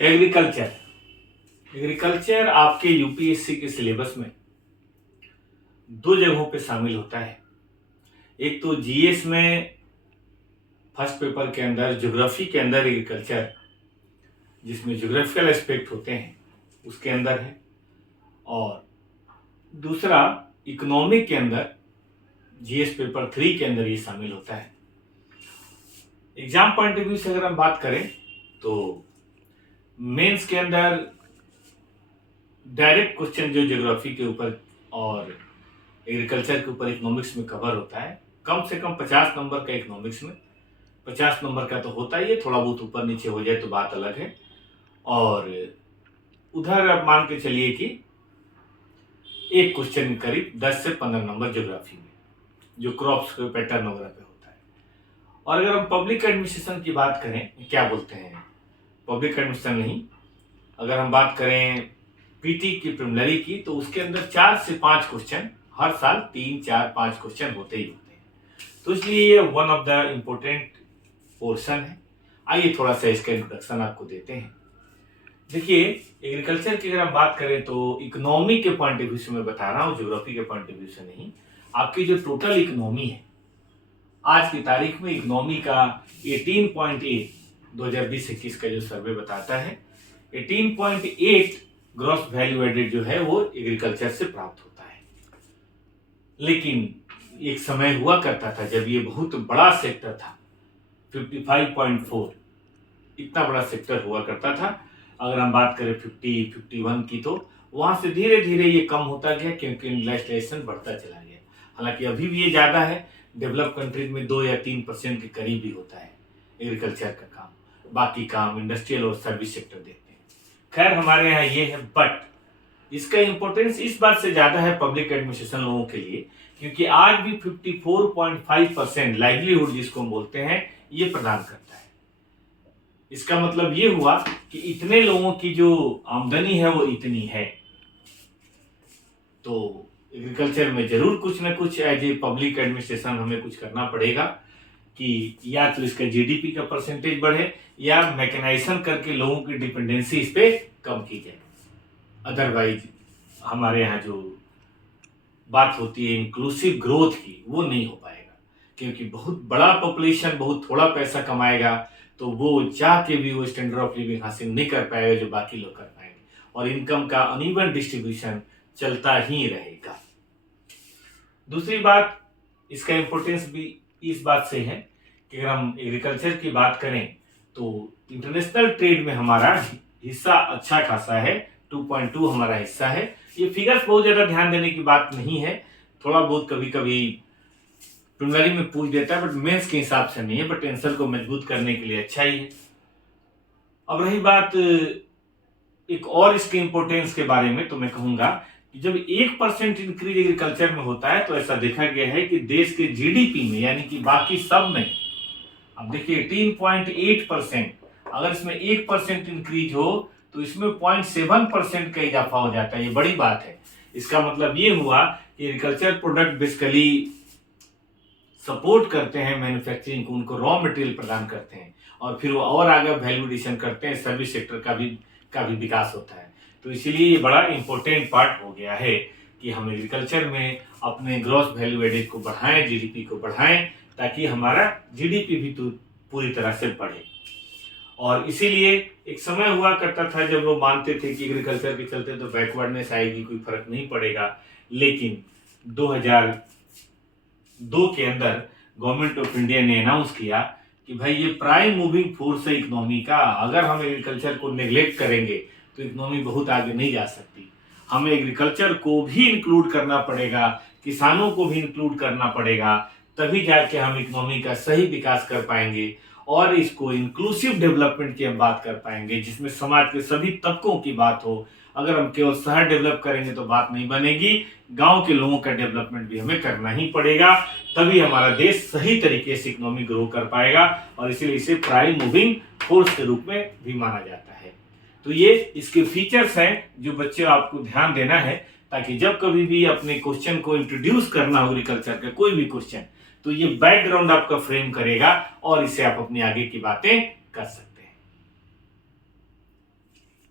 Agriculture agriculture आपके UPSC के syllabus में दो जगहों पे शामिल होता है। एक तो जीएस में फर्स्ट पेपर के अंदर ज्योग्राफी के अंदर एग्रीकल्चर, जिसमें ज्योग्राफिकल एस्पेक्ट होते हैं, उसके अंदर है। और दूसरा इकोनॉमिक के अंदर जीएस पेपर 3 के अंदर ये शामिल होता है। एग्जाम पॉइंट ऑफ व्यू से अगर हम बात करें तो मेंस के अंदर डायरेक्ट क्वेश्चन जो ज्योग्राफी के ऊपर और एग्रीकल्चर के ऊपर इकोनॉमिक्स में कवर होता है, कम से कम 50 नंबर का इकोनॉमिक्स में, 50 नंबर का तो होता ही है, थोड़ा बहुत ऊपर नीचे हो जाए तो बात अलग है। और उधर आप मान के चलिए कि एक क्वेश्चन करीब 10 से 15 नंबर ज्योग्राफी में, जो क्रॉप्स के पैटर्न वगैरह पे होता है। और अगर हम पब्लिक एडमिनिस्ट्रेशन की बात करें, क्या बोलते हैं, पब्लिक एडमिनिस्ट्रेशन नहीं, अगर हम बात करें पीटी की प्रिलिमिनरी की, तो उसके अंदर 4 से 5 क्वेश्चन हर साल 3, 4, 5 क्वेश्चन होते ही होते हैं। तो इसलिए ये one of the important portion है। आइए थोड़ा सा इसका इंट्रोडक्शन आपको देते हैं। देखिए, एग्रीकल्चर की अगर हम बात करें तो इकोनॉमी के पॉइंट ऑफ व्यू से मैं बता रहा हूँ, ज्योग्राफी के पॉइंट ऑफ व्यू से नहीं। आपकी जो टोटल इकोनॉमी है आज की तारीख में, इकोनॉमी का 18.8 2020-21 का जो सर्वे बताता है, 18.8 ग्रॉस वैल्यू एडेड जो है वो एग्रीकल्चर से प्राप्त होता है। लेकिन एक समय हुआ करता था जब ये बहुत बड़ा सेक्टर था, 55.4 इतना बड़ा सेक्टर हुआ करता था। अगर हम बात करें 50, 51 की, तो वहां से धीरे धीरे ये कम होता गया क्योंकि इंडस्ट्रियलाइजेशन बढ़ता चला गया। हालांकि अभी भी ये ज्यादा है, डेवलप कंट्रीज में 2 या 3% के करीब ही होता है एग्रीकल्चर का काम, बाकी काम इंडस्ट्रियल और सर्विस सेक्टर देखते हैं। खैर, हमारे यहाँ ये है, बट इसका इंपॉर्टेंस इस बात से ज्यादा है पब्लिक एडमिनिस्ट्रेशन लोगों के लिए, क्योंकि आज भी 54.5% लाइवलीहुड जिसको हम बोलते हैं, ये प्रदान करता है। इसका मतलब ये हुआ कि इतने लोगों की जो आमदनी है वो इतनी है। तो एग्रीकल्चर में जरूर कुछ ना कुछ एज ए पब्लिक एडमिनिस्ट्रेशन हमें कुछ करना पड़ेगा कि या तो इसका जीडीपी का परसेंटेज बढ़े या मैकेनाइजेशन करके लोगों की डिपेंडेंसी इस पे कम की जाए। अदरवाइज हमारे यहाँ जो बात होती है इंक्लूसिव ग्रोथ की, वो नहीं हो पाएगा, क्योंकि बहुत बड़ा पॉपुलेशन बहुत थोड़ा पैसा कमाएगा तो वो चाह के भी वो स्टैंडर्ड ऑफ लिविंग हासिल नहीं कर पाएगा जो बाकी लोग कर पाएंगे, और इनकम का अनइवन डिस्ट्रीब्यूशन चलता ही रहेगा। दूसरी बात, इसका इंपॉर्टेंस भी इस बात से है कि अगर हम एग्रीकल्चर की बात करें तो इंटरनेशनल ट्रेड में हमारा हिस्सा अच्छा खासा है, 2.2 हमारा हिस्सा है। ये फिगर्स बहुत ज्यादा ध्यान देने की बात नहीं है, थोड़ा बहुत कभी कभी प्रिलिमिनरी में पूछ देता है, बट मेंस के हिसाब से नहीं है, बट आंसर को मजबूत करने के लिए अच्छा ही है। अब रही बात एक और इसके इंपोर्टेंस के बारे में, तो मैं कहूंगा कि जब 1% इंक्रीज एग्रीकल्चर में होता है तो ऐसा देखा गया है कि देश के जीडीपी में, यानी कि बाकी सब में, अब देखिए 18.8%, अगर इसमें 1% इंक्रीज हो तो इसमें 0.7% का इजाफा हो जाता है। ये बड़ी बात है। इसका मतलब ये हुआ कि एग्रीकल्चर प्रोडक्ट बेसिकली सपोर्ट करते हैं मैन्युफैक्चरिंग को, उनको रॉ मटेरियल प्रदान करते हैं और फिर वो और आगे वैल्यू एडिशन करते हैं, सर्विस सेक्टर का भी विकास होता है। तो इसीलिए ये बड़ा इंपॉर्टेंट पार्ट हो गया है कि हम एग्रीकल्चर में अपने ग्रॉस वैल्यू एडेड को बढ़ाएं, जीडीपी को बढ़ाएं, ताकि हमारा जीडीपी भी तो पूरी तरह से बढ़े। और इसीलिए एक समय हुआ करता था जब लोग मानते थे कि एग्रीकल्चर के चलते तो बैकवर्डनेस आएगी, कोई फर्क नहीं पड़ेगा। लेकिन 2002 के अंदर गवर्नमेंट ऑफ इंडिया ने अनाउंस किया कि भाई ये प्राइम मूविंग फोर्स है इकोनॉमी का, अगर हम एग्रीकल्चर को नेग्लेक्ट करेंगे तो इकोनॉमी बहुत आगे नहीं जा सकती। हमें एग्रीकल्चर को भी इंक्लूड करना पड़ेगा, किसानों को भी इंक्लूड करना पड़ेगा, तभी जाके हम इकोनॉमी का सही विकास कर पाएंगे और इसको इंक्लूसिव डेवलपमेंट की हम बात कर पाएंगे, जिसमें समाज के सभी तबकों की बात हो। अगर हम केवल शहर डेवलप करेंगे तो बात नहीं बनेगी, गांव के लोगों का डेवलपमेंट भी हमें करना ही पड़ेगा, तभी हमारा देश सही तरीके से इकोनॉमी ग्रो कर पाएगा। और इसीलिए इसे प्राइम मूविंग फोर्स के रूप में भी माना जाता है। तो ये इसके फीचर्स हैं जो बच्चे आपको ध्यान देना है, ताकि जब कभी भी अपने क्वेश्चन को इंट्रोड्यूस करना हो एग्रीकल्चर का कोई भी क्वेश्चन, तो ये बैकग्राउंड आपका फ्रेम करेगा और इससे आप अपनी आगे की बातें कर सकते हैं।